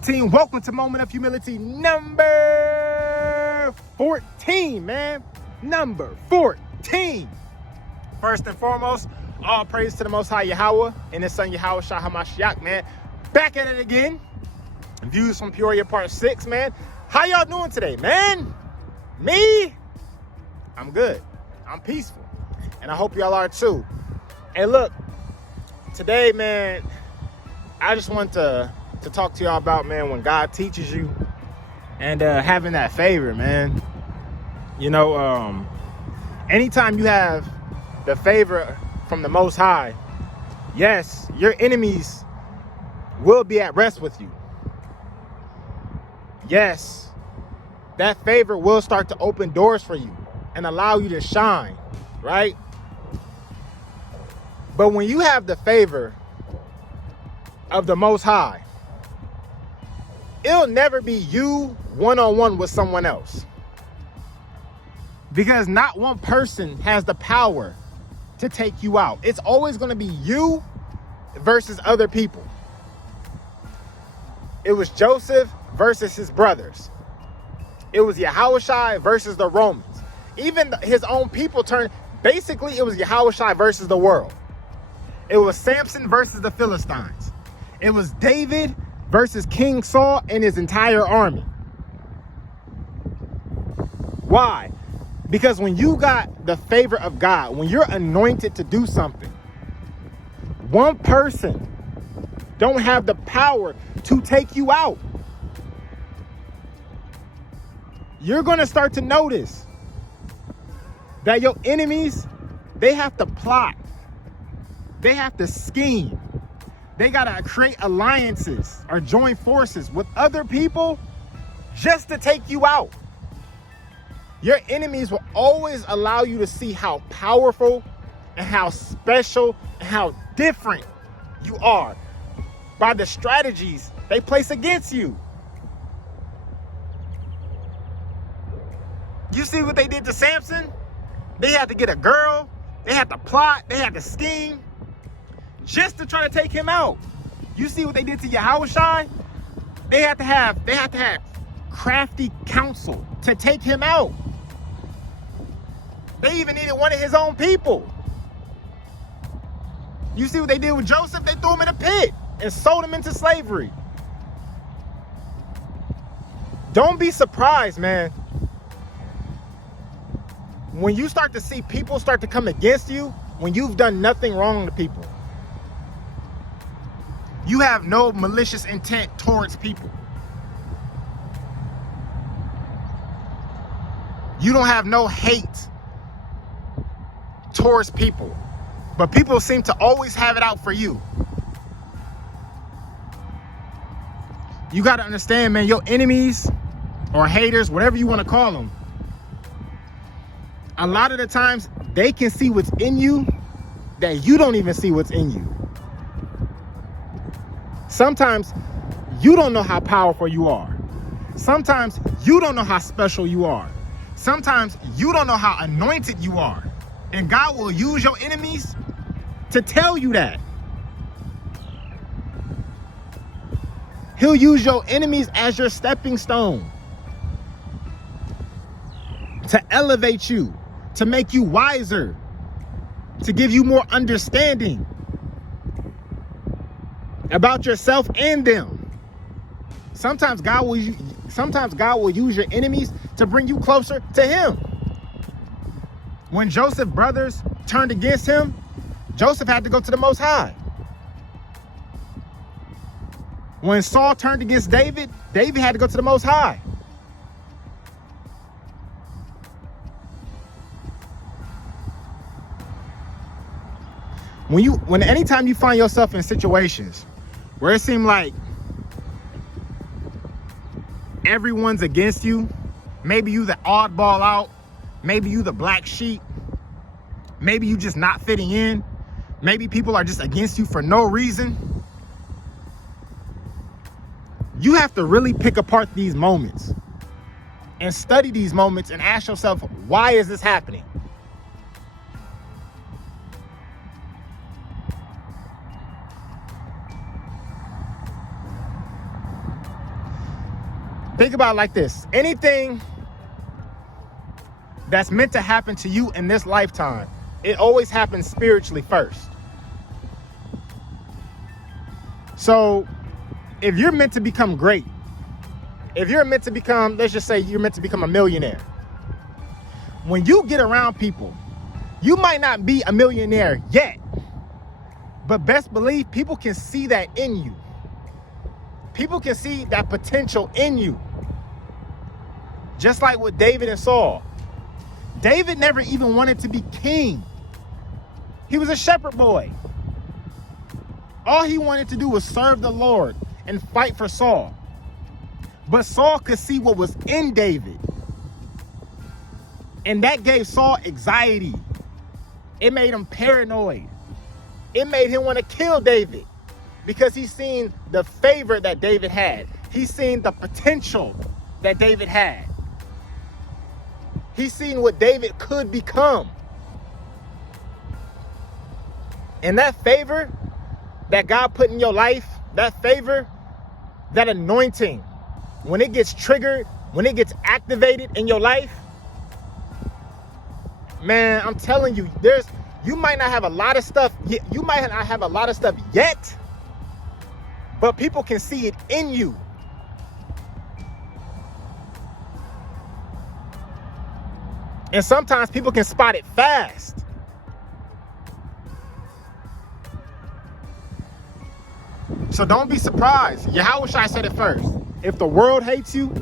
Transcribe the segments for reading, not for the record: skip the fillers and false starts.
on, team? Welcome to Moment of Humility number 14, man. Number 14. First and foremost, all praise to the Most High Yahweh and His Son Yahweh Shah HaMashiach, man. Back at it again. Views from Peoria, Pt.6, man. How y'all doing today, man? Me? I'm good. I'm peaceful. And I hope y'all are too. And look, today, man, I just want to talk to y'all about, man, when God teaches you and having that favor, man. You know, anytime you have the favor from the Most High, yes, your enemies will be at rest with you. Yes, that favor will start to open doors for you and allow you to shine, right? But when you have the favor of the Most High, it'll never be you one-on-one with someone else. Because not one person has the power to take you out. It's always going to be you versus other people. It was Joseph versus his brothers. It was Yahushua versus the Romans. Even his own people turned, basically it was Yahushua versus the world. It was Samson versus the Philistines. It was David versus King Saul and his entire army. Why? Because when you got the favor of God, when you're anointed to do something, one person don't have the power to take you out. You're going to start to notice that your enemies, they have to plot. They have to scheme. They got to create alliances or join forces with other people just to take you out. Your enemies will always allow you to see how powerful and how special and how different you are by the strategies they place against you. You see what they did to Samson? They had to get a girl. They had to plot. They had to scheme just to try to take him out. You see what they did to Yahushua? They had to have crafty counsel to take him out. They even needed one of his own people. You see what they did with Joseph? They threw him in a pit and sold him into slavery. Don't be surprised, man, when you start to see people start to come against you when you've done nothing wrong to people. You have no malicious intent towards people. You don't have no hate towards people. But people seem to always have it out for you. You got to understand, man, your enemies or haters, whatever you want to call them, a lot of the times they can see what's in you that you don't even see what's in you. Sometimes you don't know how powerful you are. Sometimes you don't know how special you are. Sometimes you don't know how anointed you are. And God will use your enemies to tell you that. He'll use your enemies as your stepping stone to elevate you, to make you wiser, to give you more understanding about yourself and them. Sometimes God will use your enemies to bring you closer to Him. When Joseph's brothers turned against him, Joseph had to go to the Most High. When Saul turned against David, David had to go to the Most High. Anytime you find yourself in situations where it seems like everyone's against you, maybe you the oddball out, maybe you the black sheep, maybe you just not fitting in, maybe people are just against you for no reason, you have to really pick apart these moments and study these moments and ask yourself, why is this happening? Think about it like this. Anything that's meant to happen to you in this lifetime, it always happens spiritually first. So if you're meant to become great, if you're meant to become, let's just say you're meant to become a millionaire, when you get around people, you might not be a millionaire yet, but best believe people can see that in you. People can see that potential in you. Just like with David and Saul. David never even wanted to be king. He was a shepherd boy. All he wanted to do was serve the Lord and fight for Saul. But Saul could see what was in David. And that gave Saul anxiety. It made him paranoid. It made him want to kill David because he's seen the favor that David had. He's seen the potential that David had. He's seen what David could become. And that favor that God put in your life, that favor, that anointing, when it gets triggered, when it gets activated in your life, man, I'm telling you, you might not have a lot of stuff. You might not have a lot of stuff yet, but people can see it in you. And sometimes people can spot it fast. So don't be surprised. Yahweh Shai said it first. If the world hates you,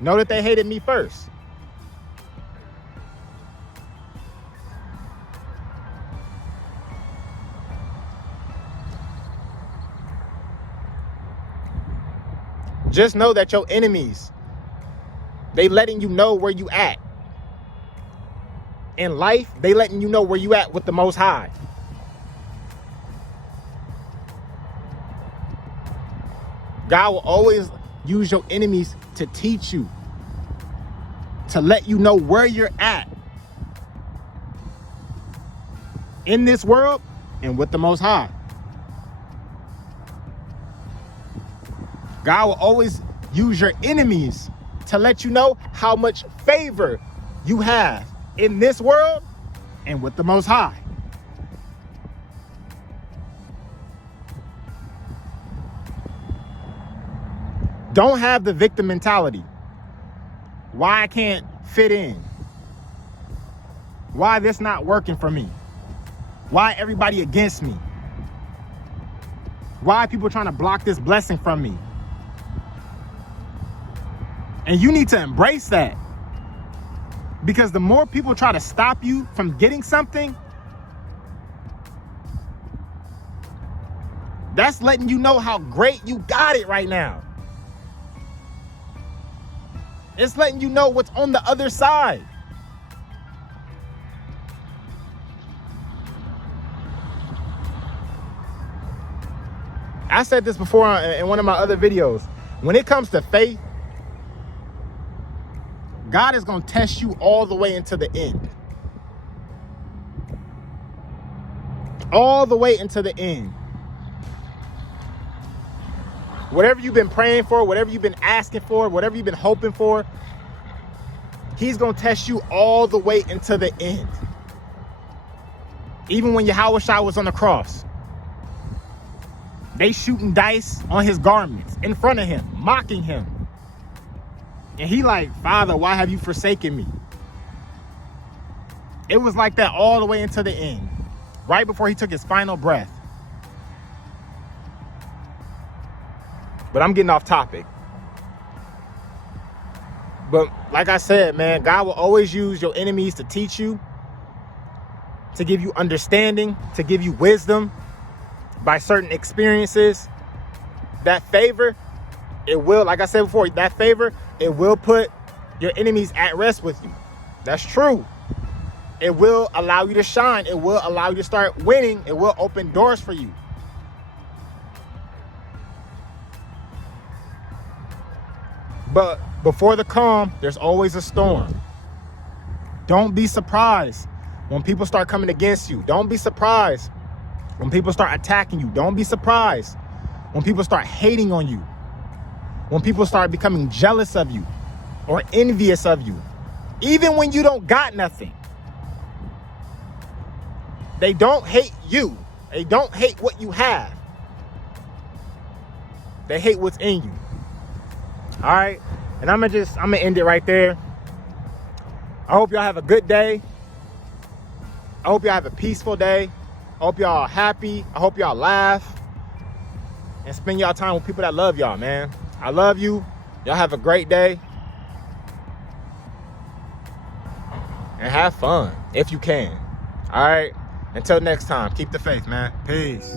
know that they hated me first. Just know that your enemies, they letting you know where you at. In life, they letting you know where you at with the Most High. God will always use your enemies to teach you, to let you know where you're at in this world and with the Most High. God will always use your enemies to let you know how much favor you have in this world and with the Most High. Don't have the victim mentality. Why I can't fit in? Why this not working for me? Why everybody against me? Why people trying to block this blessing from me? And you need to embrace that. Because the more people try to stop you from getting something, that's letting you know how great you got it right now. It's letting you know what's on the other side. I said this before in one of my other videos. When it comes to faith, God is going to test you all the way into the end. All the way into the end. Whatever you've been praying for, whatever you've been asking for, whatever you've been hoping for, he's going to test you all the way into the end. Even when Yahweh Shai was on the cross, they shooting dice on his garments in front of him, mocking him. And he like, Father, why have you forsaken me? It was like that all the way into the end, right before he took his final breath. But I'm getting off topic. But like I said, man, God will always use your enemies to teach you, to give you understanding, to give you wisdom by certain experiences. That favor, it will, like I said before, that favor, it will put your enemies at rest with you. That's true. It will allow you to shine. It will allow you to start winning. It will open doors for you. But before the calm, there's always a storm. Don't be surprised when people start coming against you. Don't be surprised when people start attacking you. Don't be surprised when people start hating on you. when people start becoming jealous of you or envious of you, even when you don't got nothing. They don't hate you. They don't hate what you have. They hate what's in you. All right? And I'm gonna end it right there. I hope y'all have a good day. I hope y'all have a peaceful day. I hope y'all are happy. I hope y'all laugh and spend y'all time with people that love y'all, man. I love you. Y'all have a great day. And have fun if you can. All right? Until next time, keep the faith, man. Peace.